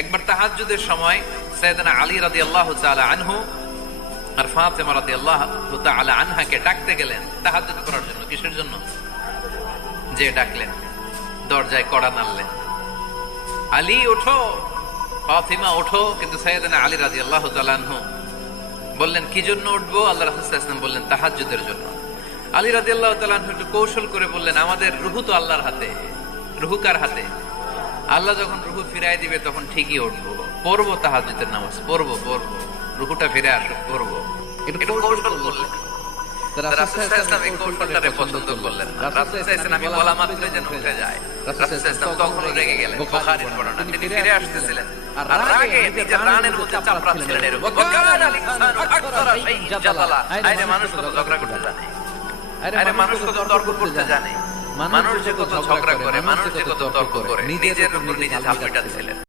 একবার তাহাজ্জুদের সময় সাইয়েদনা আলী রাদিয়াল্লাহু তাআলা আনহু আর ফাতেমা রাদিয়াল্লাহু তাআলা আনহাকে ডাকতে গেলেন তাহাজ্জুদ করার জন্য। কিসের জন্য? যে ডাকলেন, দরজায় কড়া নাড়লেন, আলী ওঠো, ফাতিমা ওঠো। কিন্তু সাইয়েদনা আলী রাদিয়াল্লাহু তাআলা আনহু বললেন কি জন্য উঠবো? আল্লাহ রাসূল সাল্লাল্লাহু আলাইহি ওয়াসাল্লাম বললেন তাহাজ্জুদের জন্য। আলী রাদিয়াল্লাহু তাআলা আনহু একটু কৌশল করে বললেন, আমাদের রুহু তো আল্লাহর হাতে। রুহু কার হাতে? আল্লাহ যখন রুহু ফিরাই দিবে তখন ঠিকই উঠবো, পড়বো তাহাজ্জুদের নামাজ, পড়বো রুহুটা ফিরে আসুক, পড়বো। একটু কৌশল করলেন। রাসূল সাল্লাল্লাহু আলাইহি ওয়াসাল্লাম এই কৌশলটারে পছন্দ করলেন না। রাসূল সাল্লাল্লাহু আলাইহি ওয়াসাল্লাম আমি বলা মাত্রই যেন উঠে যায়। রাসূল সাল্লাল্লাহু আলাইহি ওয়াসাল্লাম তখন রেগে গেলেন। বুখারীর বর্ণনা, তিনি ফিরে আসতেছিলেন আর রাগে নিজের রানের মধ্যে চাপড়াচ্ছিলেন এরকম। ওয়াকানা লিসানু আকতারা শাইইন জাদালা। আরে মানুষ কত ঝগড়া করতে জানে, আরে মানুষ কত তর্ক করতে জানে, মানুষ যে কত ঝগড়া করে, মানুষ যে কত তর্ক করে, নিজের উপর নিজে ঝাঁপ পেটাচ্ছিলেন।